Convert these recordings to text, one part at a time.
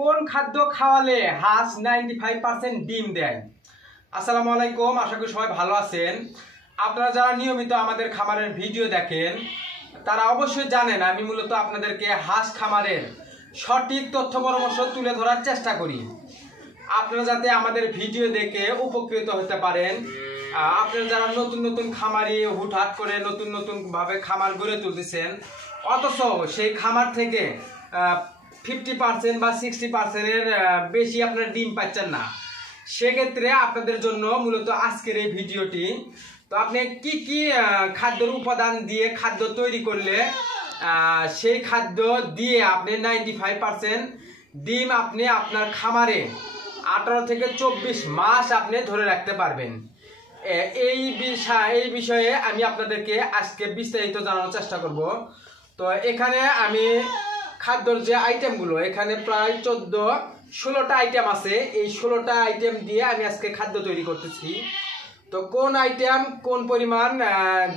কোন খাদ্য খাওয়ালে হাঁস 95% ডিম দেয়। আসসালামু আলাইকুম, আশা করি সবাই ভালো আছেন। আপনারা যারা নিয়মিত আমাদের খামারের ভিডিও দেখেন তারা অবশ্যই জানেন আমি মূলত আপনাদেরকে হাঁস খামারের সঠিক তথ্য পরামর্শ তুলে ধরার চেষ্টা করি, আপনারা যাতে আমাদের ভিডিও দেখে উপকৃত হতে পারেন। আপনারা যারা নতুন নতুন খামারি হুটহাট করে নতুন ভাবে খামার গড়ে তুলতেছেন, অথচ সেই খামার থেকে 50% বা 60%-এর বেশি আপনারা ডিম পাচ্ছেন না, সেক্ষেত্রে আপনাদের জন্য মূলত আজকের এই ভিডিওটি। তো আপনি কি কি খাদ্যের উপাদান দিয়ে খাদ্য তৈরি করলে সেই খাদ্য দিয়ে আপনি 95% ডিম আপনি আপনার খামারে 18 থেকে 24 মাস আপনি ধরে রাখতে পারবেন, এই বিষয়ে আমি আপনাদেরকে আজকে বিস্তারিত জানানোর চেষ্টা করব। তো এখানে আমি খাদ্যর যে আইটেমগুলো, এখানে প্রায় 14-16টা আইটেম আছে। এই 16টা আইটেম দিয়ে আমি আজকে খাদ্য তৈরি করতেছি। তো কোন আইটেম কোন পরিমাণ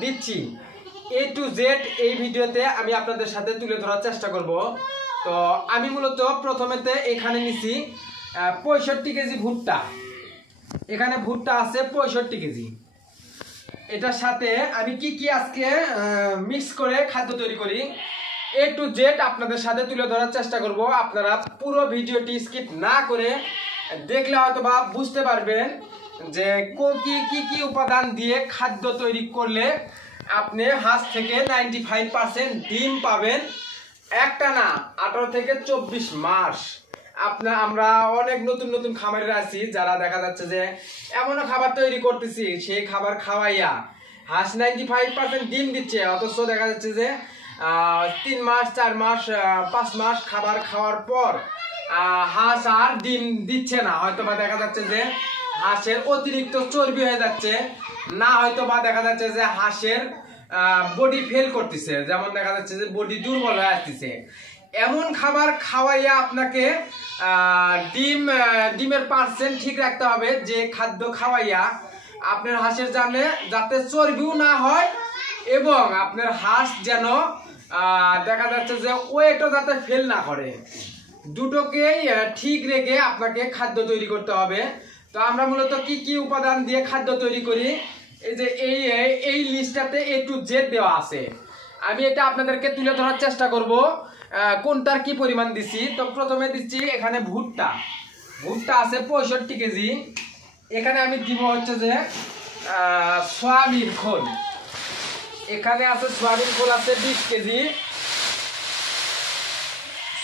দিচ্ছি A to Z এই ভিডিওতে আমি আপনাদের সাথে তুলে ধরার চেষ্টা করব। তো আমি মূলত প্রথমেতে এখানে নিছি 65 কেজি ভুট্টা। এখানে ভুট্টা আছে 65 কেজি। এটার সাথে আমি কি কি আজকে মিক্স করে খাদ্য তৈরি করি A to Z আপনাদের সাথে তুলে ধরার চেষ্টা করব। আপনারা পুরো ভিডিওটি স্কিপ না করে দেখলে হয়তো বা বুঝতে পারবেন যে কি কি উপাদান দিয়ে খাদ্য তৈরি করলে আপনি হাঁস থেকে 95% ডিম পাবেন একটা না 18 থেকে 24 মাস। আমরা অনেক নতুন খামারে আছি যারা দেখা যাচ্ছে যে এমন খাবার তৈরি করতেছি, সেই খাবার খাওয়াইয়া হাঁস 95% ডিম দিচ্ছে, অথচ দেখা যাচ্ছে যে 3 মাস 4 মাস 5 মাস খাবার খাওয়ার পর হাঁস আর ডিম দিচ্ছে না। হয়তো বা দেখা যাচ্ছে যে হাঁসের অতিরিক্ত চর্বি হয়ে যাচ্ছে, না হয়তো বা দেখা যাচ্ছে যে হাঁসের বডি ফেল করতেছে, যেমন দেখা যাচ্ছে যে বডি দুর্বল হয়ে আসতেছে। এমন খাবার খাওয়াইয়া আপনাকে ডিমের পার্সেন্ট ঠিক রাখতে হবে, যে খাদ্য খাওয়াইয়া আপনার হাঁসের যাতে চর্বিও না হয় এবং আপনার হাঁস যেন দেখা যাচ্ছে যে ওয়েটও যাতে ফেল না করে, দুটোকেই ঠিক রেখে আপনাকে খাদ্য তৈরি করতে হবে। তো আমরা মূলত কি কি উপাদান দিয়ে খাদ্য তৈরি করি, এই যে এই লিস্টটাতে A to Z দেওয়া আছে। আমি এটা আপনাদেরকে তুলে ধরার চেষ্টা করব কোনটার কি পরিমাণ দিছি। তো প্রথমে দিচ্ছি এখানে ভুট্টা আছে 65 কেজি। এখানে আমি দিব হচ্ছে যে সয়াবিন খোল, এখানে আছে সয়াবিন খোল আছে 20 কেজি।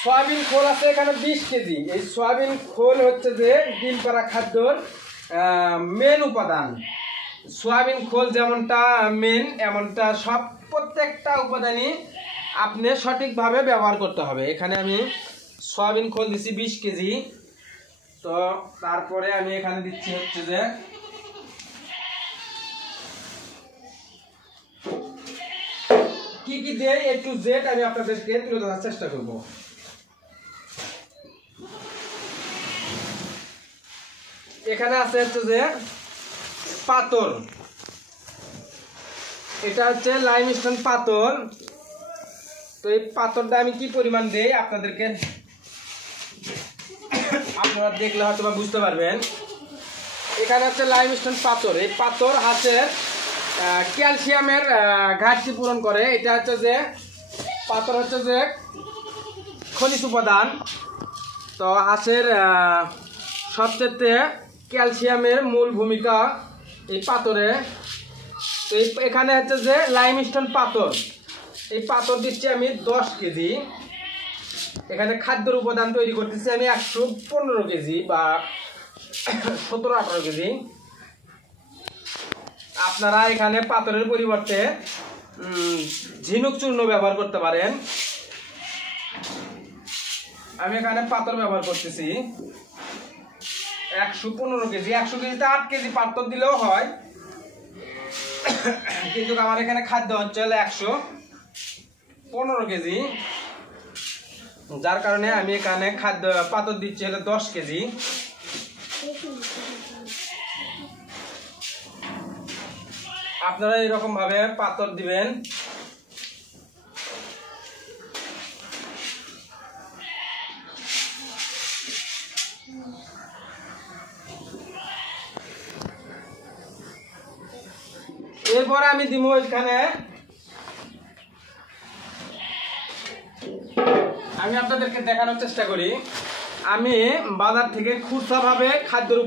সয়াবিন খোল আছে এখানে 20 কেজি। এই সয়াবিন খোল হচ্ছে যে ডিম পাড়া খাদ্যর মেন উপাদান। সয়াবিন খোল যেমনটা মেন, এমনটা প্রত্যেকটা উপাদানই আপনি সঠিকভাবে ব্যবহার করতে হবে। এখানে আমি সয়াবিন খোল দিচ্ছি 20 কেজি। তো তারপরে আমি এখানে দিচ্ছি হচ্ছে যে কি কি দিয়ে A to Z আমি আপনাদেরকে তুলে ধরার চেষ্টা করব। এখানে আছে হচ্ছে যে পাথর, এটা হচ্ছে লাইমস্টোন পাথর। তো এই পাথরটা আমি কি পরিমাণ দেই আপনাদেরকে আপনারা দেখলে হয়তো বা বুঝতে পারবেন। এখানে হচ্ছে লাইমস্টোন পাথর। এই পাথর হাঁসের ক্যালসিয়ামের ঘাটতি পূরণ করে। এটা হচ্ছে যে পাথর হচ্ছে যে খনিজ উপাদান। তো হাঁসের সবচেয়ে ক্যালসিয়ামের মূল ভূমিকা এই পাথরে। তো এখানে হচ্ছে যে লাইমস্টোন পাথর, এই পাথর দিচ্ছি আমি 10 কেজি। এখানে খাদ্যের উপাদান তৈরি করতেছি আমি 115 কেজি বা 17-18 কেজি। আপনারা এখানে পাথরের পরিবর্তে ঝিনুক চূর্ণ ব্যবহার করতে পারেন। আমি এখানে পাথর ব্যবহার করতেছি 115 কেজি। 100 কেজিতে 8 কেজি পাথর দিলেও হয়, কিন্তু আমার এখানে খাদ্য হচ্ছে 115 কেজি, যার কারণে আমি এখানে পাথর দিচ্ছি হলো 10 কেজি। আপনারা এরকম ভাবে পাথর দিবেন। এরপরে আমি দিব এখানে, আমি আপনাদেরকে দেখানোর চেষ্টা করি। আমি বাজার থেকে খুচরাভাবে খাদ্যের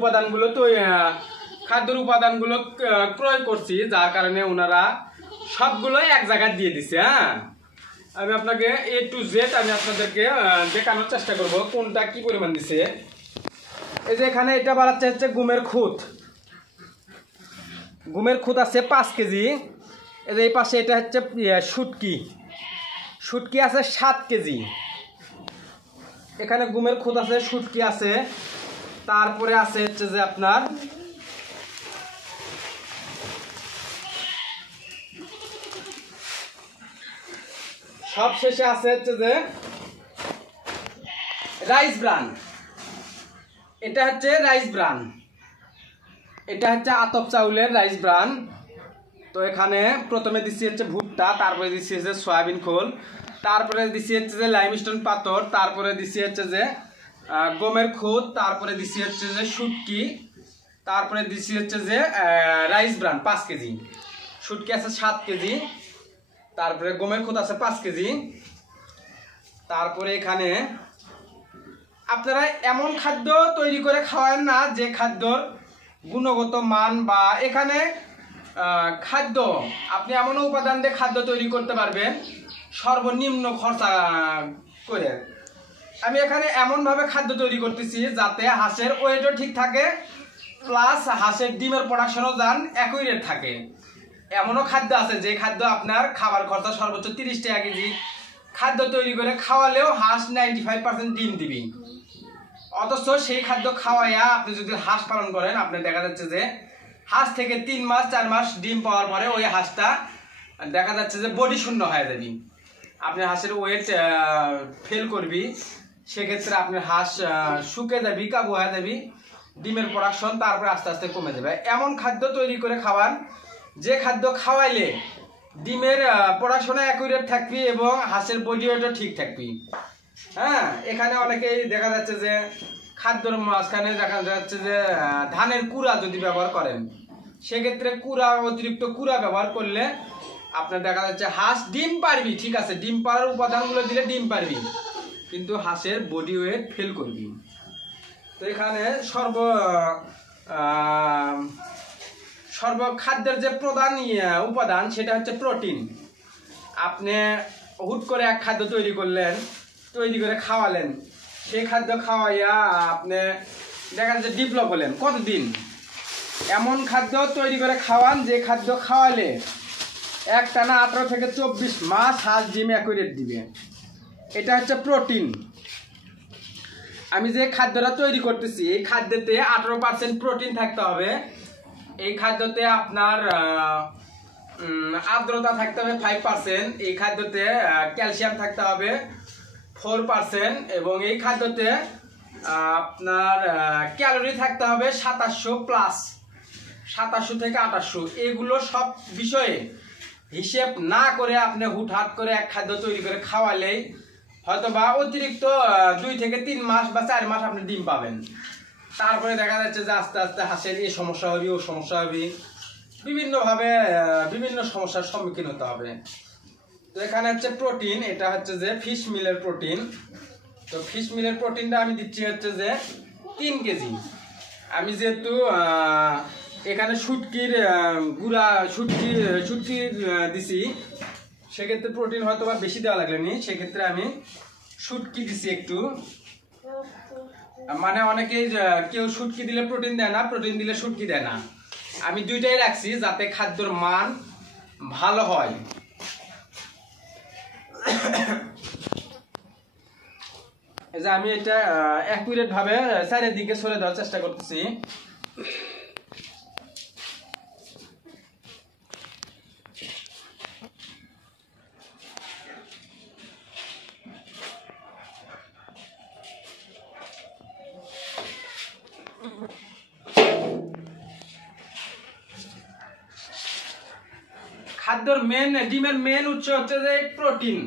উপাদানগুলো ক্রয় করছি, যার কারণে ওনারা সবগুলোই এক জায়গায় দিয়ে দিছে। হ্যাঁ, আমি আপনাকে A to Z আমি আপনাদেরকে দেখানোর চেষ্টা করব কোনটা কি পরিমাণ দিছে। এই যে এখানে এটা বাড়াচ্ছে হচ্ছে গুমের খুদ আছে 5 কেজি। এই যে এই পাশে এটা হচ্ছে শুটকি আছে 7 কেজি। এখানে গুমের খুদ আছে, শুটকি আছে, তারপরে আছে হচ্ছে যে আপনার সব শেষে আছে হচ্ছে যে রাইস ব্রান। এটা হচ্ছে রাইস ব্রান, এটা হচ্ছে আতপ চাউলের রাইস ব্রান। তো এখানে প্রথমে দিচ্ছি হচ্ছে ভুট্টা, তারপরে দিচ্ছি হচ্ছে সয়াবিন খোল, তারপরে দিচ্ছি হচ্ছে যে লাইমস্টোন পাথর, তারপরে দিচ্ছি হচ্ছে যে গমের খুদ, তারপরে দিচ্ছি হচ্ছে যে শুটকি, তারপরে দিচ্ছি হচ্ছে যে রাইস ব্রান 5 কেজি, শুটকি আছে 7 কেজি, তারপরে গমের খুদ আছে 5 কেজি। তারপরে এখানে আপনারা এমন খাদ্য তৈরি করে খাওয়ান না যে খাদ্যর গুণগত মান, বা এখানে খাদ্য আপনি এমন উপাদান দিয়ে খাদ্য তৈরি করতে পারবেন সর্বনিম্ন খরচা করে। আমি এখানে এমনভাবে খাদ্য তৈরি করতেছি যাতে হাঁসের ওয়েটও ঠিক থাকে, প্লাস হাঁসের ডিমের প্রোডাকশনও যান অ্যাকুরেট থাকে। এমনও খাদ্য আছে যে খাদ্য আপনার খাবার খরচা সর্বোচ্চ 30 টাকা কেজি, খাদ্য তৈরি করে খাওয়ালেও হাঁস 95% ডিম দিবি। অথচ সেই খাদ্য খাওয়াইয়া আপনি যদি হাঁস পালন করেন, আপনি দেখা যাচ্ছে যে হাঁস থেকে 3 মাস 4 মাস ডিম পাওয়ার পরে ওই হাঁসটা দেখা যাচ্ছে যে বডি শূন্য হয়ে যাবি, আপনি হাঁসের ওয়েট ফেল করবি, সেক্ষেত্রে আপনার হাঁস শুকে যাবি, কাবু হয়ে যাবি, ডিমের প্রোডাকশন তারপরে আস্তে আস্তে কমে যাবে। এমন খাদ্য তৈরি করে খাওয়ান যে খাদ্য খাওয়াইলে ডিমের প্রোডাকশনে অ্যাকুরেট থাকবি এবং হাঁসের বডি ওয়েটও ঠিক থাকবি। হ্যাঁ, এখানে অনেকেই দেখা যাচ্ছে যে খাদ্যর মাঝখানে দেখা যাচ্ছে যে ধানের কুড়া যদি ব্যবহার করেন, সেক্ষেত্রে অতিরিক্ত কুড়া ব্যবহার করলে আপনার দেখা যাচ্ছে হাঁস ডিম পারবি, ঠিক আছে, ডিম পাড়ার উপাদানগুলো দিলে ডিম পারবি, কিন্তু হাঁসের বডি ওয়েট ফেল করবি। তো এখানে খাদ্যের যে প্রধান উপাদান সেটা হচ্ছে প্রোটিন। আপনি হুট করে এক খাদ্য তৈরি করে খাওয়ালেন, সেই খাদ্য খাওয়াইয়া আপনি দেখা যাচ্ছে ডেভেলপ হলেন কতদিন। এমন খাদ্য তৈরি করে খাওয়ান যে খাদ্য খাওয়ালে একটানা 18 থেকে 24 মাস হাঁস ডিম অ্যাকুরেট দিবে। এটা হচ্ছে প্রোটিন। আমি যে খাদ্যটা তৈরি করতেছি এই খাদ্যতে 18% প্রোটিন থাকতে হবে। এই খাদ্যতে আপনার আর্দ্রতা থাকতে হবে 5%, এই খাদ্যতে ক্যালসিয়াম থাকতে হবে 4%, এবং এই খাদ্যতে আপনার ক্যালোরি থাকতে হবে 2700 প্লাস, 2700 থেকে 2800। এগুলো সব বিষয়ে হিসেব না করে আপনি হুটহাট করে এক খাদ্য তৈরি করে খাওয়ালেই হয়তো বা অতিরিক্ত 2 থেকে 3 মাস বা 4 মাস আপনি ডিম পাবেন। তারপরে দেখা যাচ্ছে যে আস্তে আস্তে হাঁসের এই সমস্যা হবে, ও সমস্যা হবে, বিভিন্নভাবে বিভিন্ন সমস্যার সম্মুখীন হতে হবে। তো এখানে হচ্ছে প্রোটিন, এটা হচ্ছে যে ফিশ মিলের প্রোটিন। তো ফিশ মিলের প্রোটিনটা আমি দিচ্ছি হচ্ছে যে 3 কেজি। আমি যেহেতু এখানে শুটকির দিছি, সেক্ষেত্রে প্রোটিন হয়তো বা বেশি দেওয়া লাগলেনি, সেক্ষেত্রে আমি শুটকি দিছি একটু। মানে অনেকেই কেউ শুটকি দিলে প্রোটিন দেয় না, প্রোটিন দিলে শুটকি দেয় না। আমি দুইটাই রাখছি যাতে খাদ্যর মান ভালো হয়। এই যে আমি এটা অ্যাকুরেট ভাবে চারিদিকে সরে দেওয়ার চেষ্টা করতেছি। খাদ্যর ডিমের মেন উৎস হচ্ছে যে প্রোটিন।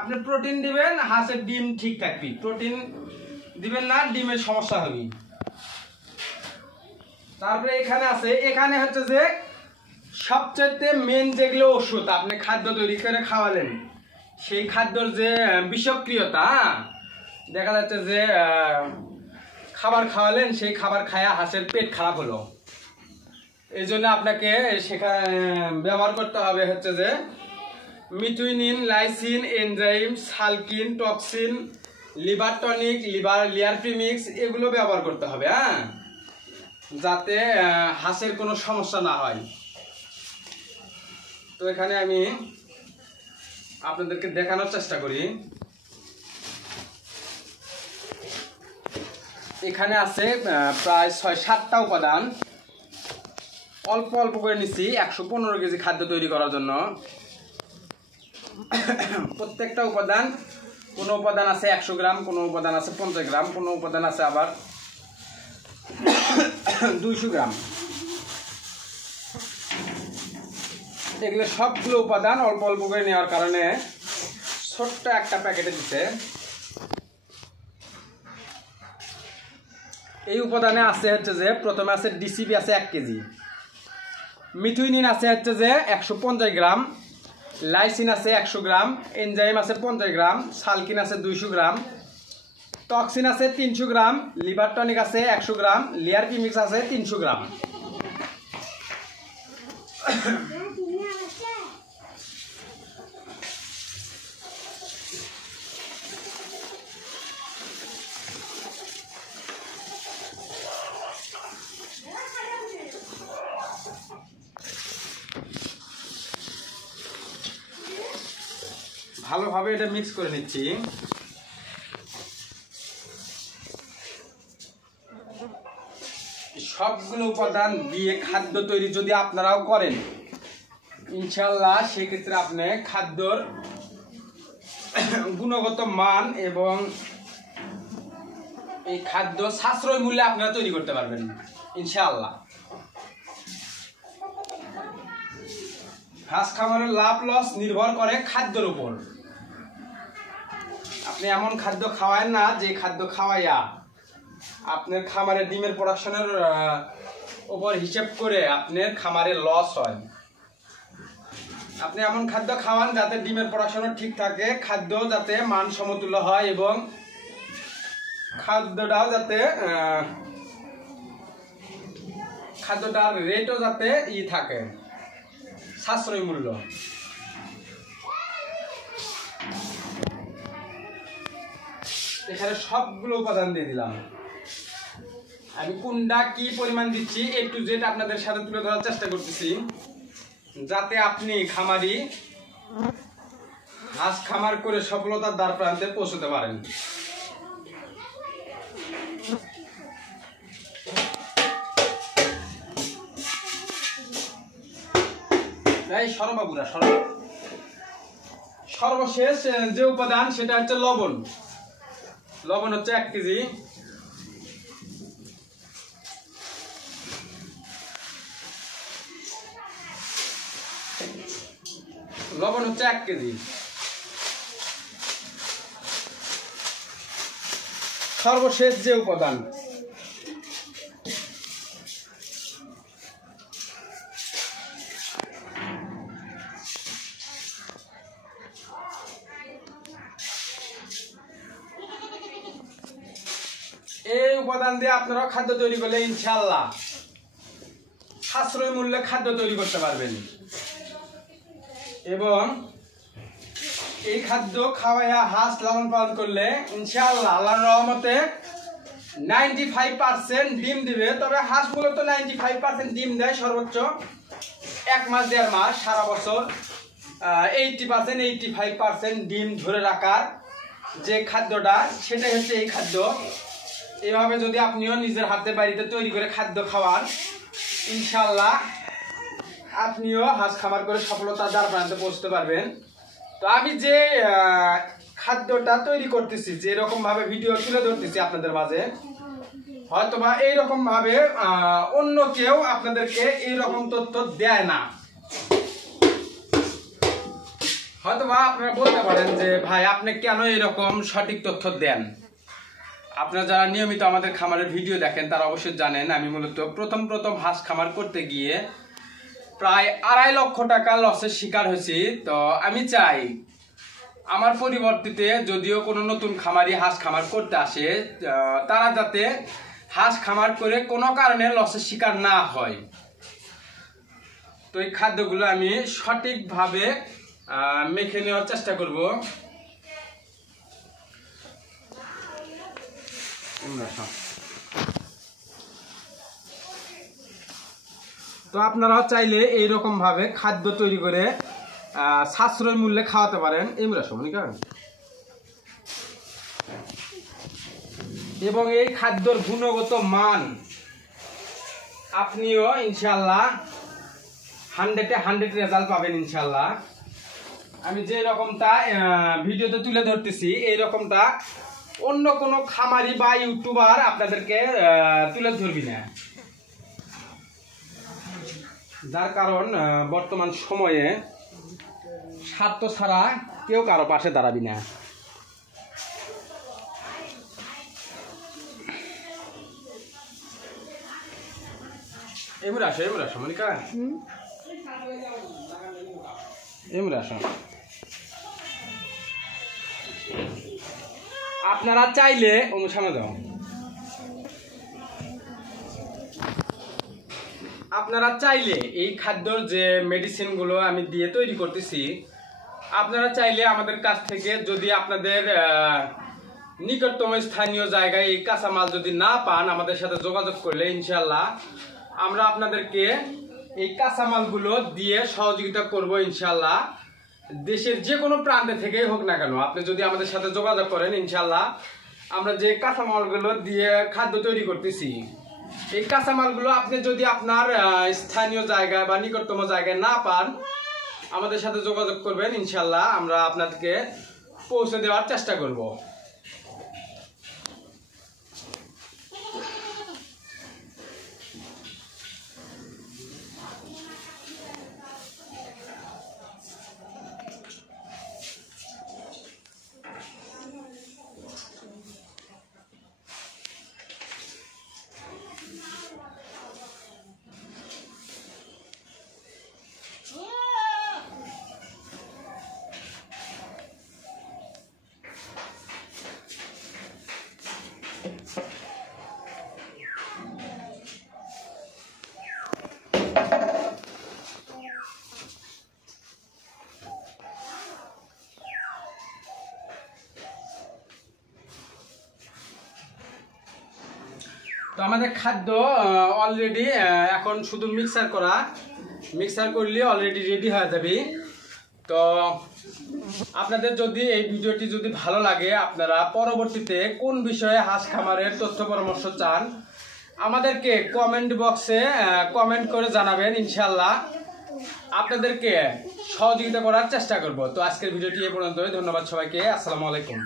আপনি প্রোটিন দিবেন, হাঁসের ডিম ঠিক থাকবে। প্রোটিন দিবেন না, ডিমের সমস্যা হবে। তারপরে এখানে হচ্ছে যে সবচাইতে মেন যেগুলো ওষুধ আপনি খাদ্য তৈরি করে খাওয়ালেন, সেই খাদ্যর যে বিষক্রিয়তা, দেখা যাচ্ছে যে খাবার খাওয়ালেন, সেই খাবার খায়া হাঁসের পেট খারাপ হলো। এই জন্য আপনাকে সেখানে ব্যবহার করতে হবে হচ্ছে যে মিথুইনিন, লাইসিন, এনজাইম, সালকিন, toxin, liver tonic, layer premix, এগুলো ব্যবহার করতে হবে, হ্যাঁ, যাতে হাঁসের কোনো সমস্যা না হয়। তো এখানে আমি আপনাদেরকে দেখানোর চেষ্টা করি। এখানে আছে প্রায় 6-7টা উপাদান, অল্প অল্প করে নিচ্ছি 115 কেজি খাদ্য তৈরি করার জন্য। প্রত্যেকটা উপাদান, কোনো উপাদান আছে 100 গ্রাম, কোনো উপাদান আছে 50 গ্রাম, কোনো উপাদান আছে আবার 200 গ্রাম। এগুলো সবগুলো উপাদান অল্প অল্প করে নেওয়ার কারণে ছোট্ট একটা প্যাকেটে দিতে। এই উপাদানে আছে হচ্ছে যে প্রথমে আছে ডিসিবি আছে 1 কেজি, মিথুইনিন আছে হচ্ছে যে 150 গ্রাম, লাইসিন আছে 100 গ্রাম, এনজাইম আছে 50 গ্রাম, সালকিন আছে 200 গ্রাম, টক্সিন আছে 300 গ্রাম, লিভার টনিক আছে 100 গ্রাম, লিয়ার প্রিমিক্স আছে 300 গ্রাম। ভালোভাবে এটা মিক্স করে নিচ্ছি। সবগুলো উপাদান দিয়ে খাদ্য তৈরি যদি আপনারাও করেন, ইনশাল্লাহ সেক্ষেত্রে আপনি খাদ্যর গুণগত মান এবং এই খাদ্য সাশ্রয় মূল্যে আপনারা তৈরি করতে পারবেন ইনশাআল্লাহ। হাঁস খামারের লাভ লস নির্ভর করে খাদ্যের উপর। আপনি এমন খাদ্য খাওয়ায়েন না যে খাদ্য খাওয়াইয়া আপনার খামারের ডিমের প্রোডাকশনের উপর হিসেব করে আপনার খামারে লস হয়। আপনি এমন খাদ্য খাওয়ান যাতে ডিমের প্রোডাকশনও ঠিক থাকে, খাদ্য যাতে মান সমতুল্য হয় এবং খাদ্যটাও যাতে খাদ্যটার রেটও যাতে থাকে, সাশ্রয়ী মূল্য। এখানে সবগুলো উপাদান দিয়ে দিলাম। আমি কোনটা কি পরিমাণ দিচ্ছি A to Z আপনাদের সাথে তুলে ধরার চেষ্টা করতেছি, যাতে আপনি খামারি হাঁস খামার করে সফলতার দ্বার প্রান্তে পৌঁছতে পারেন। এই সর্ববাবুরা সর্বশেষ যে উপাদান সেটা হচ্ছে লবণ। লবণ হচ্ছে 1 কেজি। লবণ হচ্ছে 1 কেজি। সর্বশেষ যে উপাদান এই উপাদান দিয়ে আপনারা খাদ্য তৈরি করলে ইনশাআল্লাহ সাশ্রয়ী মূল্যে খাদ্য তৈরি করতে পারবেন এবং এই খাদ্য খাওয়াইয়া হাঁস লালন পালন করলে ইনশাআল্লাহ আল্লাহর রহমতে 95% ডিম দিবে। তবে হাঁস মূলত 95% ডিম দেয় সর্বোচ্চ 1 মাস 1.5 মাস, সারা বছর 85% ডিম ধরে রাখার যে খাদ্যটা সেটাই হচ্ছে এই খাদ্য। এভাবে যদি আপনিও নিজের হাতে বাড়িতে তৈরি করে খাদ্য খাওয়ান, ইনশাআল্লাহ আপনিও হাঁস খামার করে সফলতার দ্বার প্রান্তে পৌঁছতে পারবেন। তো আমি যে খাদ্যটা তৈরি করতেছি, যে রকম ভাবে ভিডিও তুলে ধরতেছি আপনাদের মাঝে, হয়তোবা এইরকম ভাবে অন্য কেউ আপনাদেরকে এইরকম তথ্য দেয় না। হয়তোবা আপনারা বলতে পারেন যে ভাই আপনি কেন এরকম সঠিক তথ্য দেন। আপনারা যারা নিয়মিত আমাদের খামারের ভিডিও দেখেন তারা অবশ্যই জানেন আমি মূলত প্রথম হাঁস খামার করতে গিয়ে প্রায় 2.5 লক্ষ টাকা লসের শিকার হয়েছি। তো আমি চাই আমার পরিবর্তিতে যদিও কোনো নতুন খামারি হাঁস খামার করতে আসে তারা যাতে হাঁস খামার করে কোনো কারণে লসের শিকার না হয়। তো এই খাদ্যগুলো আমি সঠিকভাবে মেখে নেওয়ার চেষ্টা করব। তো আপনারাও চাইলে এইরকম ভাবে খাদ্য তৈরি করে সাশ্রয় মূল্যে খাওয়াতে পারেন এবং এই খাদ্যর গুণগত মান আপনিও ইনশাল্লাহ 100-এ 100 রেজাল্ট পাবেন ইনশাল্লাহ। আমি যে রকমটা ভিডিওতে তুলে ধরতেছি এই রকমটা অন্য কোনো খামারি বা ইউটিউবার আপনাদেরকে তুলে ধরবি না, যার কারণ বর্তমান সময়ে স্বার্থ ছাড়া কেউ কারো পাশে দাঁড়াবি না। এমরা আসো মনিকা, এমরা আসো। আপনারা চাইলে সামনে দাও, আপনারা চাইলে এই খাদ্যর যে মেডিসিনগুলো আমি দিয়ে তৈরি করতেছি আপনারা চাইলে আমাদের কাছ থেকে যদি আপনাদের নিকটতম স্থানীয় জায়গায় এই কাঁচামাল যদি না পান আমাদের সাথে যোগাযোগ করলে ইনশাল্লাহ আমরা আপনাদেরকে এই কাঁচামালগুলো দিয়ে সহযোগিতা করব ইনশাল্লাহ। দেশের যে কোনো প্রান্তে থেকেই হোক না কেন আপনি যদি আমাদের সাথে যোগাযোগ করেন ইনশাল্লাহ আমরা যে কাঁচামালগুলো দিয়ে খাদ্য তৈরি করতেছি এই কাঁচামালগুলো আপনি যদি আপনার স্থানীয় জায়গায় বা নিকটতম জায়গায় না পান আমাদের সাথে যোগাযোগ করবেন ইনশাল্লাহ আমরা আপনাদেরকে পৌঁছে দেওয়ার চেষ্টা করব। তো আমাদের খাদ্য অলরেডি এখন শুধু মিক্সার করলে অলরেডি রেডি হয়ে যাবে। তো আপনাদের যদি এই ভিডিওটি যদি ভালো লাগে আপনারা পরবর্তীতে কোন বিষয়ে হাঁস খামারের তথ্য পরামর্শ চান আমাদেরকে কমেন্ট বক্সে কমেন্ট করে জানাবেন, ইনশাল্লাহ আপনাদেরকে সহযোগিতা করার চেষ্টা করব। তো আজকের ভিডিওটি এ পর্যন্তই, ধন্যবাদ সবাইকে, আসসালামু আলাইকুম।